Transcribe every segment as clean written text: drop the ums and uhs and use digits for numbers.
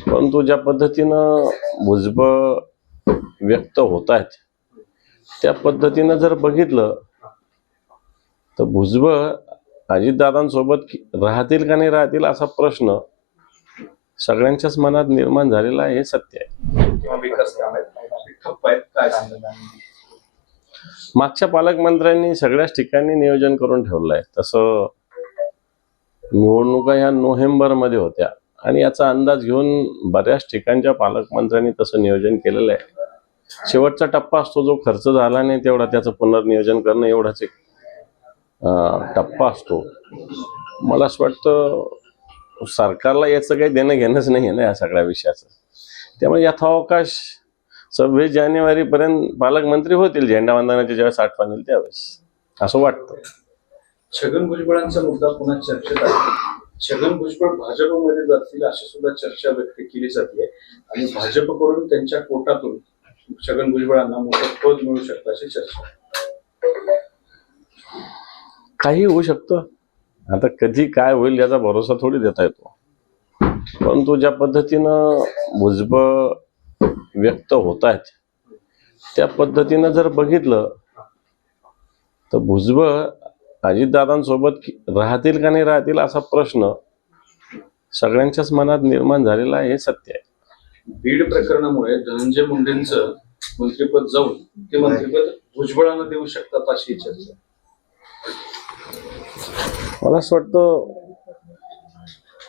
परंतु ज्या पद्धतीनं भुजबळ व्यक्त होत आहेत त्या पद्धतीनं जर बघितलं तर भुजबळ अजितदादांसोबत राहतील का नाही राहतील असा प्रश्न सगळ्यांच्याच मनात निर्माण झालेला आहे, हे सत्य आहे. मागच्या पालकमंत्र्यांनी सगळ्याच ठिकाणी नियोजन करून ठेवलं आहे. तसं निवडणुका ह्या नोव्हेंबरमध्ये होत्या आणि याचा अंदाज घेऊन बऱ्याच ठिकाणच्या पालकमंत्र्यांनी तसं नियोजन केलेलं आहे. शेवटचा टप्पा असतो जो खर्च झाला नाही तेवढा त्याचं पुनर्नियोजन करणं एवढाच एक टप्पा असतो. मला असं वाटतं सरकारला याचं काही देणं घेणंच नाही आहे ना या सगळ्या विषयाचं. त्यामुळे यथावकाश 26 जानेवारीपर्यंत पालकमंत्री होतील झेंडावंदनाच्या ज्यावेळेस आठवण येईल त्यावेळेस असं वाटतं. छगन भुजबळांचा मुद्दा पुन्हा चर्चेत आहे. छगन भुजबळ भाजपमध्ये जातील अशी सुद्धा चर्चा व्यक्त केली जाते आणि भाजपकडून त्यांच्या कोटातून छगन भुजबळांना मोठं पद मिळू शकतं अशी चर्चा. काही होऊ शकतं. आता कधी काय होईल याचा भरोसा थोडी देता येतो. परंतु ज्या पद्धतीनं भुजबळ व्यक्त होत आहेत त्या पद्धतीनं जर बघितलं तर भुजबळ अजितदादांसोबत राहतील का नाही राहतील असा प्रश्न सगळ्यांच्याच मनात निर्माण झालेला आहे, हे सत्य आहे. बीड प्रकरणामुळे धनंजय मुंडेंचं मंत्रिपद जाऊन ते मंत्रिपद भुजबळांना देऊ शकतात अशी चर्चा. मला असं वाटतं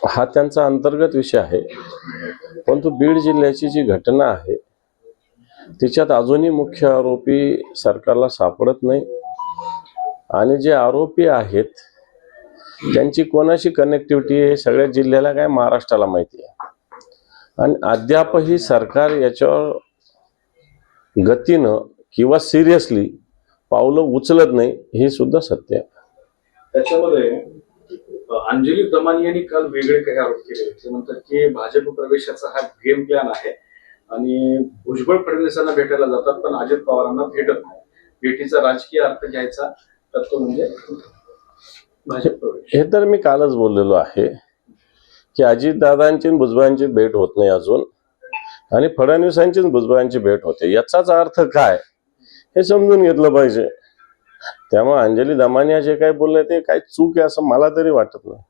हा त्यांचा अंतर्गत विषय आहे. परंतु बीड जिल्ह्याची जी घटना आहे तिच्यात अजूनही मुख्य आरोपी सरकारला सापडत नाही आणि जे आरोपी आहेत त्यांची कोणाशी कनेक्टिव्हिटी आहे सगळ्या जिल्ह्याला काय महाराष्ट्राला माहिती आहे आणि अद्यापही सरकार याच्यावर गतीनं किंवा सिरियसली पावलं उचलत नाही, हे सुद्धा सत्य आहे. त्याच्यामध्ये अंजली दमानी यांनी काल वेगळे काही आरोप केले. ते म्हणतात की भाजप प्रवेशाचा हा गेम प्लॅन आहे आणि भुजबळ फडणवीसांना भेटायला जातात पण अजित पवारांना भेटत नाही. भेटीचा राजकीय अर्थ घ्यायचा तर तो म्हणजे भाजप प्रवेश. हे तर मी कालच बोललेलो आहे की अजितदादांची आणि भुजबळांची भेट होत नाही अजून आणि फडणवीसांची आणि भुजबळांची भेट होते. याचाच अर्थ काय हे समजून घेतलं पाहिजे. त्यामुळे अंजली दमानिया जे काही बोलले ते काही चूक आहे असं मला तरी वाटत नाही.